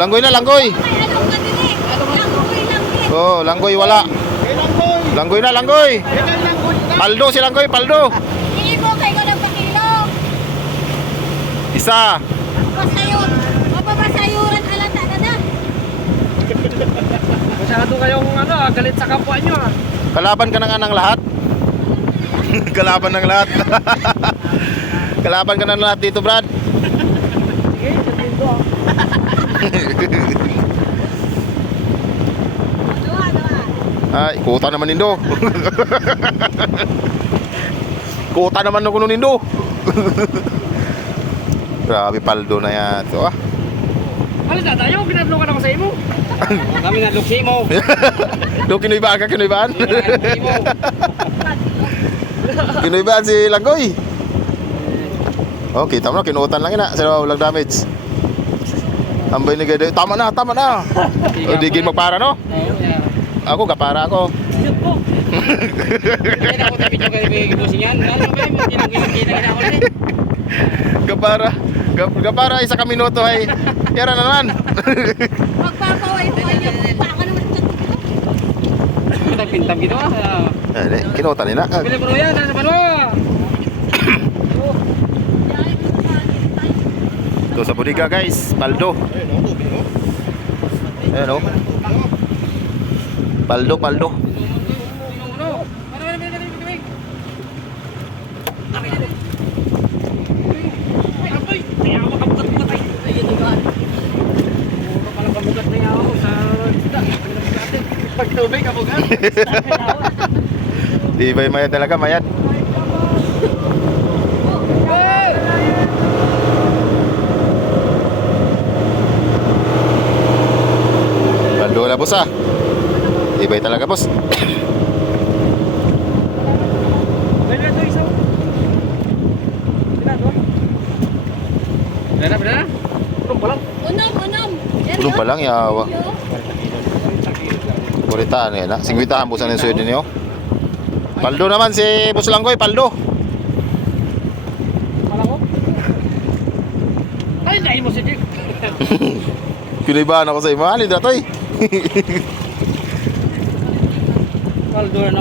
Langgoy na, langgoy. May along ka din eh. Langgoy lang eh. Oh, langgoy wala. Langgoy na, langgoy. Paldo si langgoy, paldo. Hindi mo kayo ko nagpakilo. Isa. Pasayot. Mapapasayuran halata na na. Masyado kayong galit sa kapwa nyo ah. Kalaban ka na nga ng lahat. Kalaban ng lahat. Kalaban ka na ng lahat dito, Brad. Sige, sabihin ko ah. Doa. Ay, kuta naman nindo. Kuta naman ng kuno nindo. Grabe, paldo na yan. So, ah. Alis na tayo, pinadlokan ako sa imo. Kami na luksi mo. Do kinoybaan ka, kinoybaan? Luksi mo. Kinoybaan si Langgoy. Oh, kita mo na, kinuutan lang yun, sa walang damage. Ambay ni Gede, tama na, tama na. O, digin magpara, no? Oo, yeah. Ako, kapara ako. Yun po. Hindi na ako na video kayo gibusin yan. Ano ba yun? Kinakita ako rin. Kapara. Kapara, isa ka minuto ay. Kaya na naman. Magpapaway ko kayo. Baka naman ito. Pintam gitu ah. Eh, kinuutan nila. Pili bro yan, sa bano. Ito sa Budiga, guys. Paldo. Ayan, oh. Paldo, paldo. Tibay mayat talaga, mayat. Paldo na, boss, ah. Tibay talaga, boss. Benar. Unom. Ulong pa lang, yawa. Kuritaan yan, ha. Singwitahan, boss, ang suyo din niyo. Paldo naman si Boss Langgoy, paldo. Ay, dahil mo si Dick. Kinibahan ako sa imo. Halid na, toy. Paldo na